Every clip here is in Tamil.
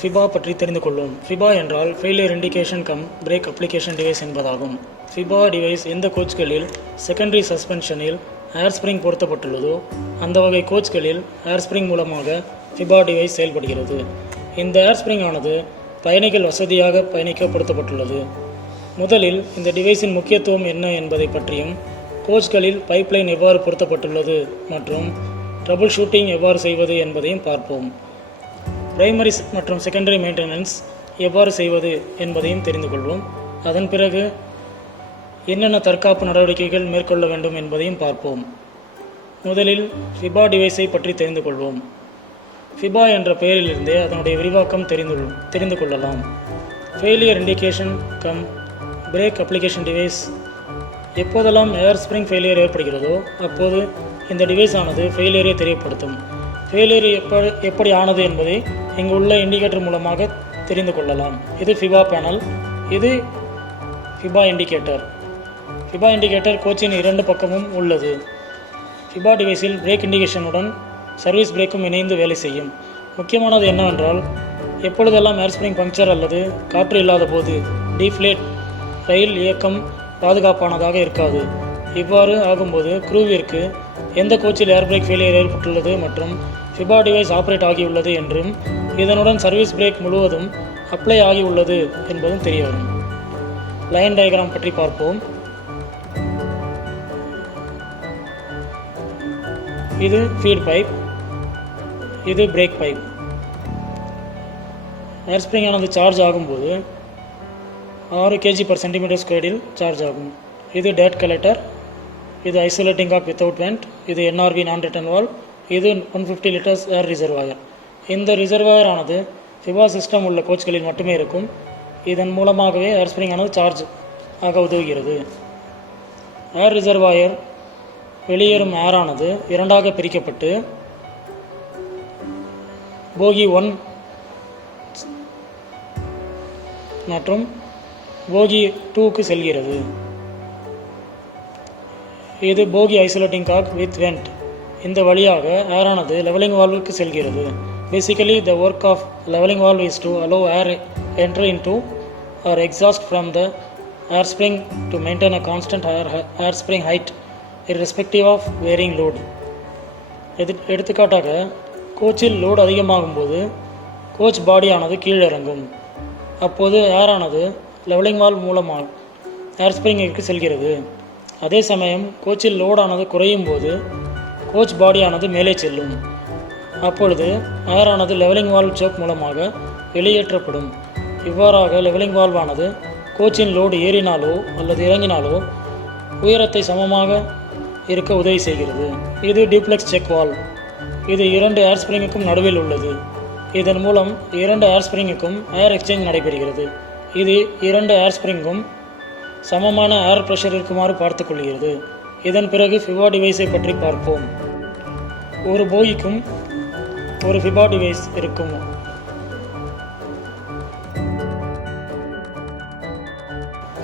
ஃபிபா பற்றி தெரிந்து கொள்வோம். ஃபிபா என்றால் failure indication come break application device என்பதாகும். ஃபிபா டிவைஸ் எந்த கோச்களில் செகண்டரி சஸ்பென்ஷனில் ஏர் ஸ்ப்ரிங் பொருத்தப்பட்டுள்ளதோ அந்த வகை கோச்களில் ஏர் ஸ்ப்ரிங் மூலமாக ஃபிபா டிவைஸ் செயல்படுகிறது. இந்த ஏர் ஸ்ப்ரிங் ஆனது பயணிகள் வசதியாக பயணிக்க பொருத்தப்பட்டுள்ளது. முதலில் இந்த டிவைஸின் முக்கியத்துவம் என்ன என்பதை பற்றியும், கோச்களில் பைப்லைன் எவ்வாறு பொருத்தப்பட்டுள்ளது மற்றும் ட்ரபுள் ஷூட்டிங் எவ்வாறு செய்வது என்பதையும் பார்ப்போம். பிரைமரி மற்றும் செகண்டரி மெயின்டெனன்ஸ் எவ்வாறு செய்வது என்பதையும் தெரிந்து கொள்வோம். அதன் பிறகு என்னென்ன தற்காப்பு நடவடிக்கைகள் மேற்கொள்ள வேண்டும் என்பதையும் பார்ப்போம். முதலில் ஃபிபா டிவைஸை பற்றி தெரிந்து கொள்வோம். ஃபிபா என்ற பெயரிலிருந்தே அதனுடைய விரிவாக்கம் தெரிந்து கொள்ளலாம். Failure indication come break application device. எப்போதெல்லாம் ஏர் ஸ்ப்ரிங் ஃபெயிலியர் ஏற்படுகிறதோ அப்போது இந்த டிவைஸ் ஆனது ஃபெயிலியரை தெரியப்படுத்தும். ஃபெயிலியர் எப்படி ஆனது என்பதை இங்கு உள்ள இண்டிகேட்டர் மூலமாக தெரிந்து கொள்ளலாம். இது ஃபிபா பேனல், இது ஃபிபா இண்டிகேட்டர். ஃபிபா இண்டிகேட்டர் கோச்சின் இரண்டு பக்கமும் உள்ளது. ஃபிபா டிவைஸில் பிரேக் இண்டிகேஷனுடன் சர்வீஸ் பிரேக்கும் இணைந்து வேலை செய்யும். முக்கியமானது என்னவென்றால், எப்பொழுதெல்லாம் ஏர் ஸ்ப்ரிங் பங்க்சர் அல்லது காற்று இல்லாத போது டீஃப்ளேட் ரயில் இயக்கம் பாதுகாப்பானதாக இருக்காது. இவ்வாறு ஆகும்போது க்ரூவிற்கு எந்த கோச்சில் ஏர் பிரேக் ஃபெயிலியர் ஏற்பட்டுள்ளது மற்றும் ஃபிபா டிவைஸ் ஆப்ரேட் ஆகியுள்ளது என்றும் இதனுடன் சர்வீஸ் பிரேக் முழுவதும் அப்ளை ஆகியுள்ளது என்பதும் தெரிய வரும். லைன் டயக்ராம் பற்றி பார்ப்போம். இது ஃபீட் பைப், இது பிரேக் பைப். ஏர் ஸ்ப்ரிங் ஆனது சார்ஜ் ஆகும்போது 6 kg/cm² சார்ஜ் ஆகும். இது டேட் கலெக்டர், இது ஐசோலேட்டிங் காக் வித்தவுட் வெண்ட், இது NRV நான் ரிட்டன் வால், இது 150 லிட்டர்ஸ் ஏர் ரிசர்வாயர். இந்த ரிசர்வாயர் ஆனது ஃபிபா சிஸ்டம் உள்ள கோச்களில் மட்டுமே இருக்கும். இதன் மூலமாகவே ஏர் ஸ்ப்ரிங் ஆனது சார்ஜ் ஆக உதவுகிறது. ஏர் ரிசர்வாயர் வெளியேறும் ஏர் ஆனது இரண்டாக பிரிக்கப்பட்டு போகி 1 மற்றும் போகி 2க்கு செல்கிறது. இது bogie isolating cock with vent. இந்த வழியாக ஏரானது லெவலிங் வால்வுக்கு செல்கிறது. Basically the work of levelling valve is to allow air entry into or exhaust from the air spring to maintain a constant air spring height irrespective of varying load. எடுத்துக்காட்டாக, கோச்சில் லோடு அதிகமாகும் போது கோச் பாடியானது கீழிறங்கும். அப்போது ஏரானது லெவலிங் வால்வ் மூலமாக ஏர் ஸ்ப்ரிங்கிற்கு செல்கிறது. அதே சமயம் கோச்சில் லோடானது குறையும் போது கோச் பாடியானது மேலே செல்லும். அப்பொழுது ஏரானது லெவலிங் வால்வ் சோக் மூலமாக வெளியேற்றப்படும். இவ்வாறாக லெவலிங் வால்வானது கோச்சின் லோடு ஏறினாலோ அல்லது இறங்கினாலோ உயரத்தை சமமாக இருக்க உதவி செய்கிறது. இது டியூப்ளெக்ஸ் செக் வால்வ். இது 2 ஏர் ஸ்ப்ரிங்குக்கும் நடுவில் உள்ளது. இதன் மூலம் 2 ஏர் ஸ்ப்ரிங்குக்கும் ஏர் எக்ஸ்சேஞ்ச் நடைபெறுகிறது. இது 2 ஏர் ஸ்ப்ரிங்கும் சமமான ஏர் ப்ரெஷர் இருக்குமாறு பார்த்துக்கொள்கிறது. இதன் பிறகு ஃபிபா டிவைஸை பற்றி பார்ப்போம். ஒரு போகிக்கும் ஒரு ஃபிபா டிவைஸ் இருக்கும்.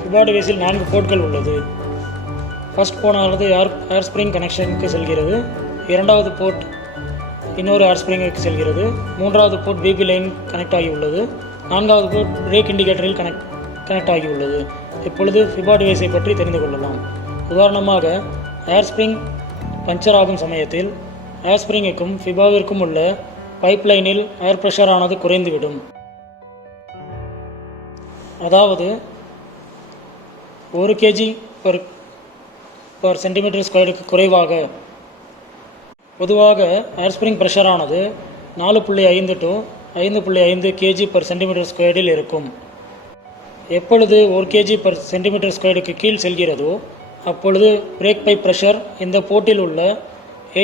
ஃபிபா டிவைஸில் 4 போர்ட்கள் உள்ளது. ஃபர்ஸ்ட் போர்ட்டானது ஏர் ஸ்ப்ரிங் கனெக்ஷனுக்கு செல்கிறது. இரண்டாவது போர்ட் இன்னொரு ஏர் ஸ்ப்ரிங்குக்கு செல்கிறது. மூன்றாவது போர்ட் பிபி லைன் கனெக்ட் ஆகியுள்ளது. நான்காவது போர்ட் பிரேக் இண்டிகேட்டரில் கனெக்ட் ஆகியுள்ளது. இப்பொழுது ஃபிபா டிவைஸை பற்றி தெரிந்து கொள்ளலாம். உதாரணமாக, ஏர் ஸ்ப்ரிங் பஞ்சர் ஆகும் சமயத்தில் ஏர் ஸ்ப்ரிங்குக்கும் ஃபிபாவிற்கும் உள்ள பைப் லைனில் ஏர் ப்ரெஷர் ஆனது குறைந்துவிடும். அதாவது 1 kg/cm² குறைவாக. பொதுவாக ஏர் ஸ்ப்ரிங் ப்ரெஷர் ஆனது 4.5 to 5.5 kg/cm² இருக்கும். எப்பொழுது 1 kg/cm² கீழ் செல்கிறதோ அப்பொழுது பிரேக் பைப் ப்ரெஷர் இந்த போர்ட்டில் உள்ள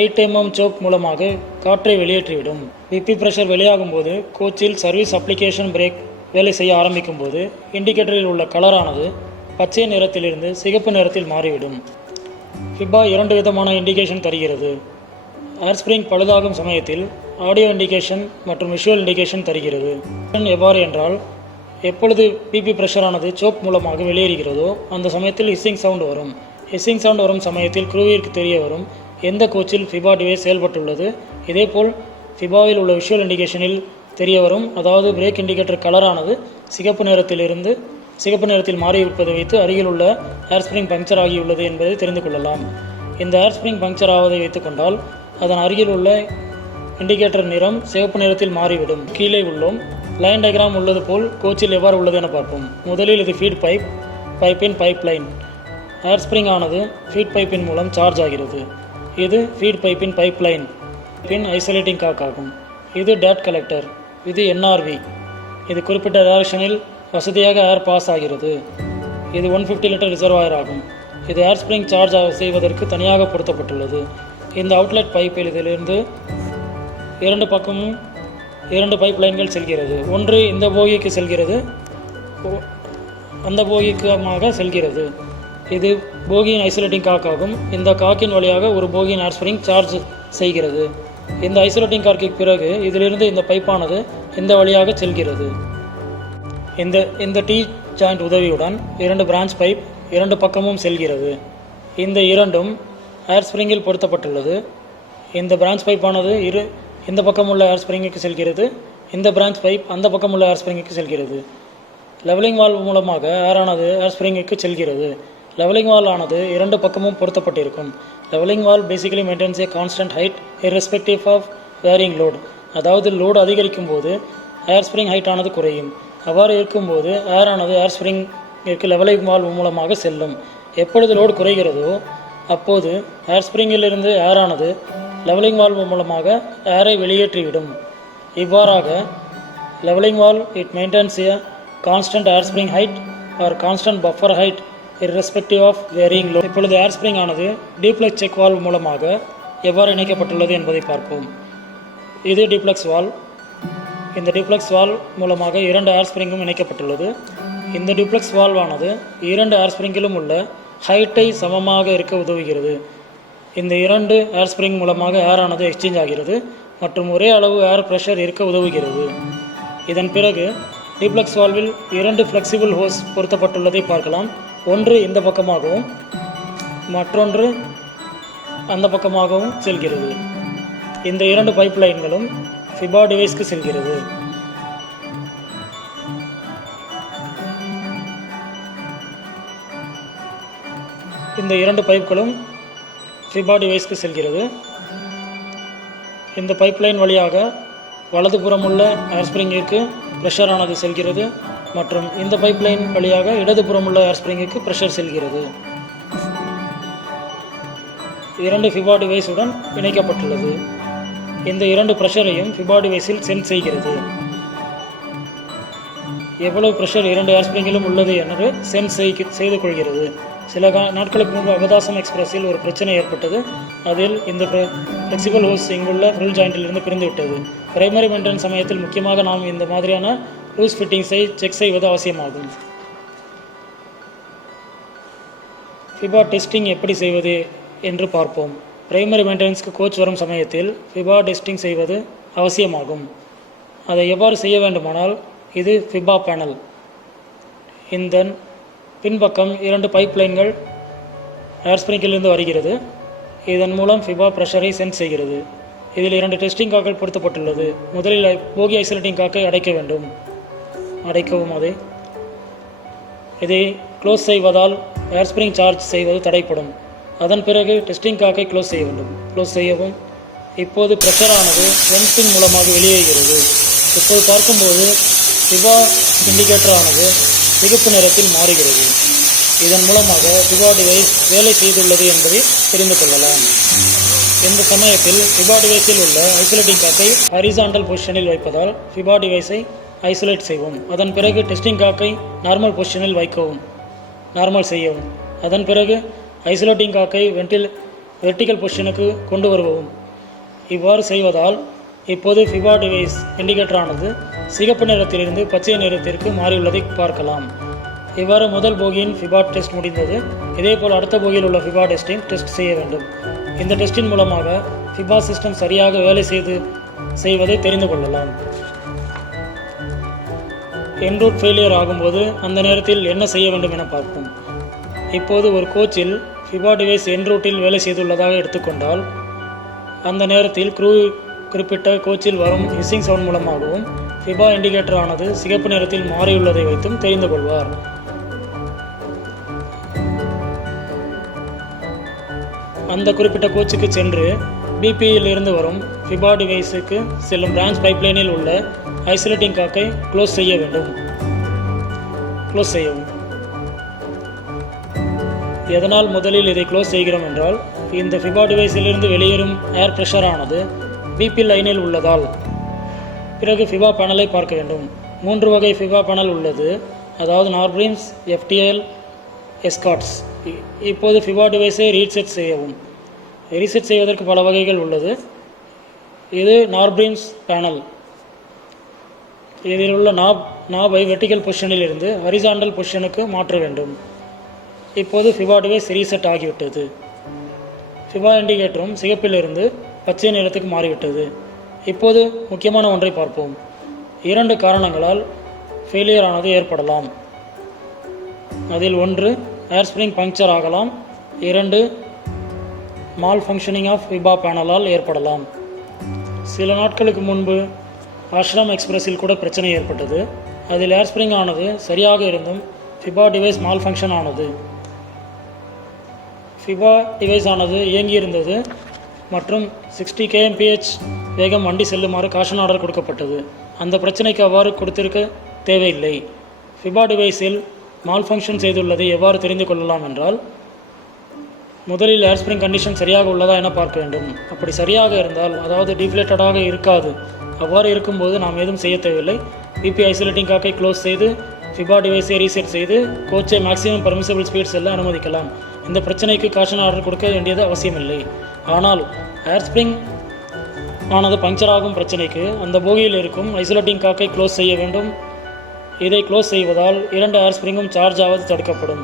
8 mm சோக் மூலமாக காற்றை வெளியேற்றிவிடும். பிபி ப்ரெஷர் வெளியாகும் போது கோச்சில் சர்வீஸ் அப்ளிகேஷன் பிரேக் வேலை செய்ய ஆரம்பிக்கும் போது இண்டிகேட்டரில் உள்ள கலரானது பச்சை நிறத்திலிருந்து சிகப்பு நிறத்தில் மாறிவிடும். ஃபிபா 2 விதமான இண்டிகேஷன் தருகிறது. ஏர் ஸ்ப்ரிங் பழுதாகும் சமயத்தில் ஆடியோ இண்டிகேஷன் மற்றும் விஷுவல் இண்டிகேஷன் தருகிறது. எவ்வாறு என்றால், எப்பொழுது பிபி ப்ரெஷரானது சோக் மூலமாக வெளியேறுகிறதோ அந்த சமயத்தில் ஹிஸ்ஸிங் சவுண்ட் வரும். ஹிஸ்ஸிங் சவுண்ட் வரும் சமயத்தில் க்ரூவிற்கு தெரிய வரும் எந்த கோச்சில் ஃபிபா டிவைஸ் செயல்பட்டுள்ளது. இதேபோல் ஃபிபாவில் உள்ள விஷுவல் இண்டிகேஷனில் தெரிய வரும். அதாவது பிரேக் இண்டிகேட்டர் கலரானது சிகப்பு நிறத்தில் மாறியிருப்பதை வைத்து அருகில் உள்ள ஏர் ஸ்ப்ரிங் பங்க்சர் ஆகியுள்ளது என்பதை தெரிந்து கொள்ளலாம். இந்த ஏர் ஸ்ப்ரிங் பங்க்சர் ஆவதை வைத்துக்கொண்டால் அதன் அருகில் உள்ள இண்டிகேட்டர் நிறம் சிவப்பு நிறத்தில் மாறிவிடும். கீழே உள்ளோம். லைன் டயக்ராம் உள்ளது போல் கோச்சில் எவ்வாறு உள்ளது என பார்ப்போம். முதலில் இது ஃபீட் பைப்பின் பைப் லைன். ஏர் ஸ்ப்ரிங் ஆனது ஃபீட் பைப்பின் மூலம் சார்ஜ் ஆகிறது. இது ஃபீட் பைப்பின் பைப் லைன் பின் ஐசோலேட்டிங் காக் ஆகும். இது டேட் கலெக்டர். இது என்ஆர்வி. இது குறிப்பிட்ட டைரக்ஷனில் வசதியாக ஏர் பாஸ் ஆகிறது. இது 150 லிட்டர் ரிசர்வாயர் ஆகும். இது ஏர் ஸ்ப்ரிங் சார்ஜ் செய்வதற்கு தனியாக பொருத்தப்பட்டுள்ளது. இந்த அவுட்லெட் பைப்பில் இதிலிருந்து இரண்டு பக்கமும் 2 பைப் லைன்கள் செல்கிறது. ஒன்று இந்த போகிக்கு செல்கிறது, அந்த போகிக்குமாக செல்கிறது. இது போகியின் ஐசோலேட்டிங் காக் ஆகும். இந்த காக்கின் வழியாக ஒரு போகியின் ஏர் ஸ்ப்ரிங் சார்ஜ் செய்கிறது. இந்த ஐசோலேட்டிங் கார்க்கு பிறகு இதிலிருந்து இந்த பைப்பானது இந்த வழியாக செல்கிறது. இந்த டீ ஜாயிண்ட் உதவியுடன் 2 பிரான்ச் பைப் 2 பக்கமும் செல்கிறது. இந்த இரண்டும் ஏர் ஸ்ப்ரிங்கில் பொருத்தப்பட்டுள்ளது. இந்த பிரான்ச் பைப்பானது இந்த பக்கம் உள்ள ஏர் ஸ்ப்ரிங்குக்கு செல்கிறது. இந்த பிரான்ச் பைப் அந்த பக்கம் உள்ள ஏர் ஸ்ப்ரிங்குக்கு செல்கிறது. லெவலிங் வால்வ் மூலமாக ஏரானது ஏர் ஸ்ப்ரிங்குக்கு செல்கிறது. லெவலிங் வால்வ் ஆனது 2 பக்கமும் பொருத்தப்பட்டிருக்கும். Levelling valve basically maintains a constant height irrespective of varying load. அதாவது லோடு அதிகரிக்கும் போது ஏர் ஸ்ப்ரிங் ஹைட் ஆனது குறையும். அவ்வாறு இருக்கும்போது ஏரானது ஏர் ஸ்ப்ரிங்கிற்கு லெவலிங் வால்வ் மூலமாக செல்லும். எப்பொழுது லோடு குறைகிறதோ அப்போது ஏர் ஸ்ப்ரிங்கிலிருந்து ஏரானது லெவலிங் வால்வ் மூலமாக ஏரை வெளியேற்றிவிடும். இவ்வாறாக levelling valve it maintains a constant air spring height or constant buffer height irrespective of varying load. இப்பொழுது ஏர் ஸ்ப்ரிங் ஆனது டீப்ளெக்ஸ் செக் வால்வ் மூலமாக எவ்வாறு இணைக்கப்பட்டுள்ளது என்பதை பார்ப்போம். இது டீப்ளெக்ஸ் வால்வ். இந்த டீப்ளெக்ஸ் வால்வ் மூலமாக 2 ஏர் ஸ்ப்ரிங்கும் இணைக்கப்பட்டுள்ளது. இந்த டீப்ளெக்ஸ் வால்வ் ஆனது 2 ஏர் ஸ்ப்ரிங்கிலும் உள்ள ஹைட்டை சமமாக இருக்க உதவுகிறது. இந்த 2 ஏர் ஸ்ப்ரிங் மூலமாக ஏரானது எக்ஸ்சேஞ்ச் ஆகிறது மற்றும் ஒரே அளவு ஏர் ப்ரெஷர் இருக்க உதவுகிறது. இதன் பிறகு டீப்ளெக்ஸ் வால்வில் 2 ஃப்ளெக்சிபிள் ஹோஸ் பொருத்தப்பட்டுள்ளதை பார்க்கலாம். ஒன்று இந்த பக்கமாகவும் மற்றொன்று அந்த பக்கமாகவும் செல்கிறது. இந்த 2 பைப் லைன்களும் ஃபிபா டிவைஸ்க்கு செல்கிறது. இந்த 2 பைப்களும் ஃபிபா டிவைஸ்க்கு செல்கிறது. இந்த பைப் லைன் வழியாக வலதுபுறமுள்ள ஏர் ஸ்ப்ரிங்கிற்கு ப்ரெஷர் ஆனது செல்கிறது மற்றும் இந்த பைப் லைன் வழியாக இடதுபுறமுள்ள ஏர் ஸ்ப்ரிங்குக்கு ப்ரெஷர் செல்கிறது. 2 ஃபிபா டிவைஸுடன் இணைக்கப்பட்டுள்ளது. இந்த 2 ப்ரெஷரையும் ஃபிபா டிவைஸில் சென்ஸ் செய்கிறது. எவ்வளவு ப்ரெஷர் 2 ஏர் ஸ்ப்ரிங்கிலும் உள்ளது என்று சென்ஸ் செய்து கொள்கிறது. சில நாட்களுக்கு முன்பு அவதாசம் எக்ஸ்பிரஸில் ஒரு பிரச்சனை ஏற்பட்டது. அதில் இந்த ஃப்ளெக்சிபிள் ஹோஸ் இங்குள்ள ஃப்ரில் ஜாயிண்டிலிருந்து பிரிந்துவிட்டது. பிரைமரி மெயின்டெனன்ஸ் சமயத்தில் முக்கியமாக நாம் இந்த மாதிரியான லூஸ் ஃபிட்டிங்ஸை செக் செய்வது அவசியமாகும். ஃபிபா டெஸ்டிங் எப்படி செய்வது என்று பார்ப்போம். பிரைமரி மெயின்டெனன்ஸ்க்கு கோச் வரும் சமயத்தில் ஃபிபா டெஸ்டிங் செய்வது அவசியமாகும். அதை எவ்வாறு செய்ய வேண்டுமானால் இது ஃபிபா பேனல். இந்த பின்பக்கம் 2 பைப் லைன்கள் ஏர் ஸ்ப்ரிங்கிலிருந்து வருகிறது. இதன் மூலம் ஃபிபா ப்ரெஷரை சென்ஸ் செய்கிறது. இதில் 2 டெஸ்டிங் காக்கள் பொருத்தப்பட்டுள்ளது. முதலில் போகி ஐசோலேட்டிங் காக்கை அடைக்கவும் இதை க்ளோஸ் செய்வதால் ஏர் ஸ்ப்ரிங் சார்ஜ் செய்வது தடைப்படும். அதன் பிறகு டெஸ்டிங் காக்கை க்ளோஸ் செய்யவும். இப்போது ப்ரெஷரானது வென்டின் மூலமாக வெளியேறுகிறது. இப்போது பார்க்கும்போது ஃபிபா இண்டிகேட்டர் ஆனது சிகப்பு நிறத்தில் மாறுகிறது. இதன் மூலமாக ஃபிபா டிவைஸ் வேலை செய்துள்ளது என்பதை தெரிந்து கொள்ளலாம். இந்த சமயத்தில் ஃபிபா டிவைஸில் உள்ள ஐசோலேட்டிங் காக்கை ஹரிசாண்டல் பொசிஷனில் வைப்பதால் ஃபிபா டிவைஸை ஐசோலேட் செய்வோம். அதன் பிறகு டெஸ்டிங் காக்கை நார்மல் பொசிஷனில் நார்மல் செய்யவும். அதன் பிறகு ஐசோலேட்டிங் காக்கை வெர்டிக்கல் பொசிஷனுக்கு கொண்டு வருவோம். இவ்வாறு செய்வதால் இப்போது ஃபிபா டிவைஸ் இண்டிகேட்டரானது சிகப்பு நிறத்திலிருந்து பச்சை நிறத்திற்கு மாறியுள்ளதை பார்க்கலாம். இவ்வாறு முதல் போகியின் ஃபிபா டெஸ்ட் முடிந்தது. இதேபோல் அடுத்த போகியில் உள்ள ஃபிபா டெஸ்ட் செய்ய வேண்டும். இந்த டெஸ்டின் மூலமாக ஃபிபா சிஸ்டம் சரியாக வேலை செய்வதை தெரிந்து கொள்ளலாம். என்ரூட் ஃபெயிலியர் ஆகும்போது அந்த நேரத்தில் என்ன செய்ய வேண்டும் என பார்ப்போம். இப்போது ஒரு கோச்சில் ஃபிபா டிவைஸ் என்ரூட்டில் வேலை செய்துள்ளதாக எடுத்துக்கொண்டால் அந்த நேரத்தில் க்ரூ குறிப்பிட்ட கோச்சில் வரும் ஹிஸ்ஸிங் சவுண்ட் மூலமாகவும் ஃபிபா இண்டிகேட்டர் ஆனது சிகப்பு நிறத்தில் மாறியுள்ளதை வைத்தும் தெரிந்து கொள்வார். அந்த குறிப்பிட்ட கோச்சுக்கு சென்று பிபியில் இருந்து வரும் ஃபிபா டிவைஸுக்கு செல்லும் பிரான்ச் பைப்லைனில் உள்ள ஐசோலேட்டிங் காக்கை க்ளோஸ் செய்யவும். எதனால் முதலில் இதை க்ளோஸ் செய்கிறோம் என்றால், இந்த ஃபிபா டிவைஸிலிருந்து வெளியேறும் ஏர் ப்ரெஷர் ஆனது பிபி லைனில் உள்ளதால். பிறகு ஃபிபா பேனலை பார்க்க வேண்டும். 3 வகை ஃபிபா பேனல் உள்ளது, அதாவது நார்பிரிம்ஸ், FTL, எஸ்காட்ஸ். இப்போது ஃபிபா டிவைஸை ரீசெட் செய்யவும். ரீசெட் செய்வதற்கு பல வகைகள் உள்ளது. இது நார்பிரிம்ஸ் பேனல். இதில் உள்ள நாபை வெர்டிகல் பொசிஷனில் இருந்து ஹரிசாண்டல் பொசிஷனுக்கு மாற்ற வேண்டும். இப்போது ஃபிபா டிவைஸ் ரீசெட் ஆகிவிட்டது. ஃபிபா இண்டிகேட்டரும் சிகப்பிலிருந்து பச்சை நிறத்துக்கு மாறிவிட்டது. இப்போது முக்கியமான ஒன்றை பார்ப்போம். 2 காரணங்களால் ஃபெயிலியர் ஆனது ஏற்படலாம். அதில் 1 ஏர் ஸ்ப்ரிங் பங்க்சர் ஆகலாம், 2 மால் ஃபங்க்ஷனிங் ஆஃப் ஃபிபா பேனலால் ஏற்படலாம். சில நாட்களுக்கு முன்பு ஆஷ்ரம் எக்ஸ்பிரஸில் கூட பிரச்சனை ஏற்பட்டது. அதில் ஏர் ஸ்ப்ரிங் ஆனது சரியாக இருந்தும் ஃபிபா டிவைஸ் மால் ஃபங்க்ஷன் ஆனது. ஃபிபா டிவைஸ் ஆனது இயங்கியிருந்தது மற்றும் 60 kmph வேகம் வண்டி செல்லுமாறு காஷன் ஆர்டர் கொடுக்கப்பட்டது. அந்த பிரச்சனைக்கு அவ்வாறு கொடுத்திருக்க தேவையில்லை. ஃபிபா டிவைஸில் மால் ஃபங்க்ஷன் செய்துள்ளதை எவ்வாறு தெரிந்து கொள்ளலாம் என்றால், முதலில் ஏர் ஸ்ப்ரிங் கண்டிஷன் சரியாக உள்ளதா என பார்க்க வேண்டும். அப்படி சரியாக இருந்தால், அதாவது டிஃப்ளேட்டடாக இருக்காது, அவ்வாறு இருக்கும்போது நாம் எதுவும் செய்ய தேவையில்லை. பிபி ஐசோலேட்டிங் காக்கை க்ளோஸ் செய்து ஃபிபா டிவைஸை ரீசெட் செய்து கோச்சை மேக்ஸிமம் பர்மிசபிள் ஸ்பீட் செல்ல அனுமதிக்கலாம். இந்த பிரச்சனைக்கு காஷன் ஆர்டர் கொடுக்க வேண்டியது அவசியமில்லை. ஆனால் ஏர் ஸ்ப்ரிங் ஆனது பங்க்சர் ஆகும் பிரச்சனைக்கு அந்த போகியில் இருக்கும் ஐசோலேட்டிங் காக்கை க்ளோஸ் செய்ய வேண்டும். இதை க்ளோஸ் செய்வதால் 2 ஏர் ஸ்ப்ரிங்கும் சார்ஜ் ஆவது தடுக்கப்படும்.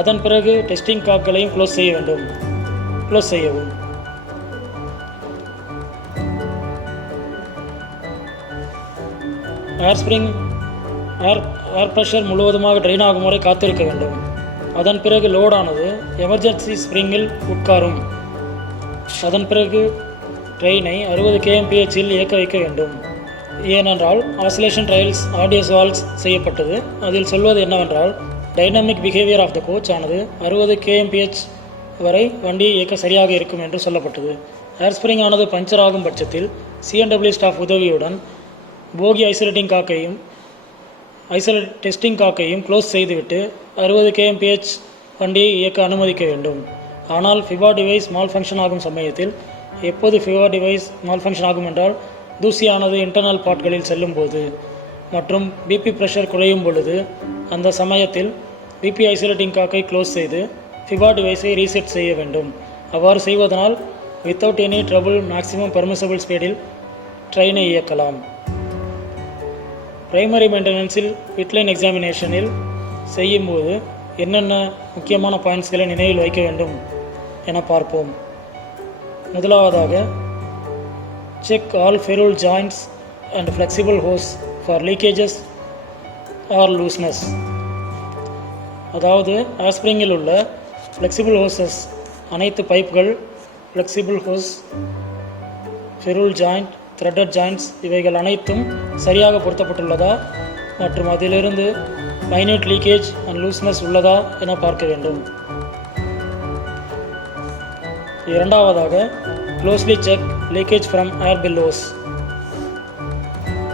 அதன் பிறகு டெஸ்டிங் காக்களையும் க்ளோஸ் செய்யவும். ஏர் ஸ்ப்ரிங் ஏர் ப்ரெஷர் முழுவதுமாக ட்ரெயின் ஆகும் வரை காத்திருக்க வேண்டும். அதன் பிறகு லோடானது எமர்ஜென்சி ஸ்ப்ரிங்கில் உட்காரும். அதன் பிறகு ட்ரெயினை 60 kmph இயக்க வைக்க வேண்டும். ஏனென்றால் ஆசிலேஷன் ட்ரையல்ஸ் ஆடியோஸ்வால்ஸ் செய்யப்பட்டது. அதில் சொல்வது என்னவென்றால், dynamic behaviour of the coach ஆனது 60 kmph வரை வண்டியை இயக்க சரியாக இருக்கும் என்று சொல்லப்பட்டது. ஏர் ஸ்ப்ரிங் ஆனது பஞ்சர் ஆகும் பட்சத்தில் CNW ஸ்டாஃப் உதவியுடன் போகி டெஸ்டிங் காக்கையும் க்ளோஸ் செய்துவிட்டு 60 kmph வண்டியை இயக்க அனுமதிக்க வேண்டும். ஆனால் ஃபிபா டிவைஸ் மால் ஃபங்க்ஷன் ஆகும் சமயத்தில், எப்போது ஃபிபா டிவைஸ் மால் ஃபங்க்ஷன் ஆகும் என்றால், தூசியானது இன்டர்னல் பார்ட்களில் செல்லும் போது மற்றும் பிபி ப்ரெஷர் குறையும் பொழுது. அந்த சமயத்தில் பிபி ஐசோலேட்டிங் காக்கை க்ளோஸ் செய்து ஃபிபா டிவைஸை ரீசெட் செய்ய வேண்டும். அவ்வாறு செய்வதனால் without any trouble maximum permissible ஸ்பீடில் ட்ரெயினை இயக்கலாம். பிரைமரி மெயின்டெனன்ஸில் பிட்லைன் எக்ஸாமினேஷனில் செய்யும்போது என்னென்ன முக்கியமான பாயிண்ட்ஸ்களை நினைவில் வைக்க வேண்டும் என பார்ப்போம். முதலாவதாக, check all ferrule joints and flexible hose for leakages or looseness. அதாவது ஏர் ஸ்ப்ரிங்கில் உள்ள ஃப்ளெக்சிபிள் ஹோசஸ், அனைத்து பைப்புகள், flexible hose, ferrule joint, threaded joints இவைகள் அனைத்தும் சரியாக பொருத்தப்பட்டுள்ளதா மற்றும் அதிலிருந்து மைன்யூட் லீக்கேஜ் அண்ட் லூஸ்னஸ் உள்ளதா என பார்க்க வேண்டும். இரண்டாவதாக, closely check leakage from air bellows.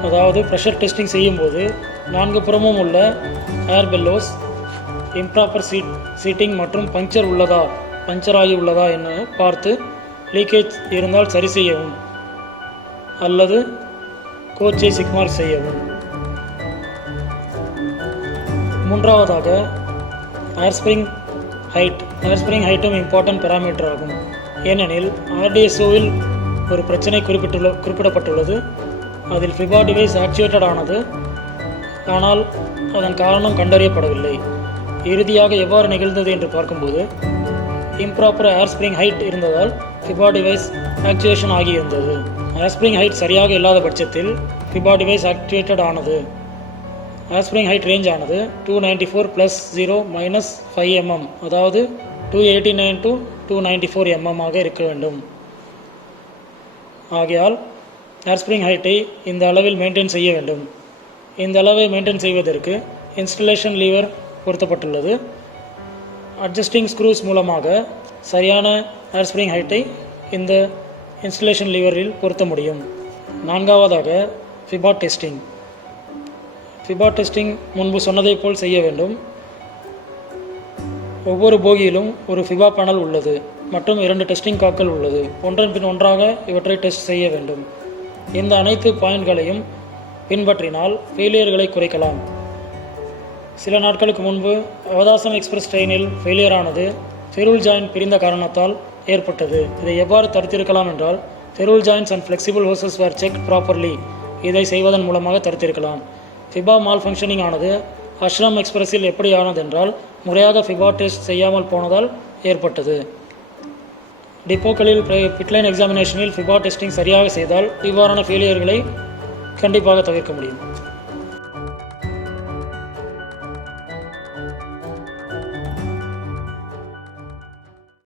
அதாவது ப்ரெஷர் டெஸ்டிங் செய்யும்போது 4 புறமும் உள்ள ஏர் பெல்லோஸ் இம்ப்ராப்பர் சீட்டிங் மற்றும் பஞ்சர் ஆகி உள்ளதா என பார்த்து லீக்கேஜ் இருந்தால் சரி செய்யவும் அல்லது கோச்சை சிக்மார்க் செய்யவும். மூன்றாவதாக, ஏர் ஸ்ப்ரிங் ஹைட்டும் இம்பார்ட்டன்ட் பேராமீட்டர் ஆகும். ஏனெனில் RDSOவில் ஒரு பிரச்சனை குறிப்பிடப்பட்டுள்ளது. அதில் ஃபிபா டிவைஸ் ஆக்சுவேட்டட் ஆனது, ஆனால் அதன் காரணம் கண்டறியப்படவில்லை. இறுதியாக எவ்வாறு நிகழ்ந்தது என்று பார்க்கும்போது, இம்ப்ராப்பர் ஏர் ஸ்ப்ரிங் ஹைட் இருந்ததால் ஃபிபா டிவைஸ் ஆக்சுவேஷன் ஆகியிருந்தது. ஏர் ஸ்ப்ரிங் ஹைட் சரியாக இல்லாத பட்சத்தில் ஃபிபா டிவைஸ் ஆக்டிவேட்டட் ஆனது. ஏர் ஸ்ப்ரிங் ஹைட் ரேஞ்ச் ஆனது 294 + 0 - 5 mm, அதாவது 289 to 294 mm ஆக இருக்க வேண்டும். ஆகையால் ஏர் ஸ்ப்ரிங் ஹைட்டை இந்த அளவில் மெயின்டைன் செய்ய வேண்டும். இந்த அளவை மெயின்டைன் செய்வதற்கு இன்ஸ்டலேஷன் லீவர் பொருத்தப்பட்டுள்ளது. அட்ஜஸ்டிங் ஸ்க்ரூஸ் மூலமாக சரியான ஏர் ஸ்ப்ரிங் ஹைட்டை இந்த இன்ஸ்டலேஷன் லீவரில் பொருத்த முடியும். 4வதாக ஃபிபா டெஸ்டிங். ஃபிபா டெஸ்டிங் முன்பு சொன்னதை போல் செய்ய வேண்டும். ஒவ்வொரு போகியிலும் ஒரு ஃபிபா பேனல் உள்ளது மற்றும் 2 டெஸ்டிங் காக்கள் உள்ளது. ஒன்றன் பின் ஒன்றாக இவற்றை டெஸ்ட் செய்ய வேண்டும். இந்த அனைத்து பாயிண்ட்களையும் பின்பற்றினால் ஃபெயிலியர்களை குறைக்கலாம். சில நாட்களுக்கு முன்பு அவதாசம் எக்ஸ்பிரஸ் ட்ரெயினில் ஃபெயிலியர் ஆனது ஃபெரூல் ஜாயின்ட் பிரிந்த காரணத்தால் ஏற்பட்டது. இதை எவ்வாறு தடுத்திருக்கலாம் என்றால், ferrule joints and flexible hoses were check properly. இதை செய்வதன் மூலமாக தடுத்திருக்கலாம். ஃபிபா மால் ஃபங்க்ஷனிங் ஆனது அஷ்ரம் எக்ஸ்பிரஸில் எப்படி ஆனதென்றால், முறையாக ஃபிபா டெஸ்ட் செய்யாமல் போனதால் ஏற்பட்டது. டிப்போக்களில் பிட்லைன் எக்ஸாமினேஷனில் ஃபிபா டெஸ்டிங் சரியாக செய்தால் இவ்வாறான ஃபெயிலியர்களை கண்டிப்பாக தவிர்க்க முடியும்.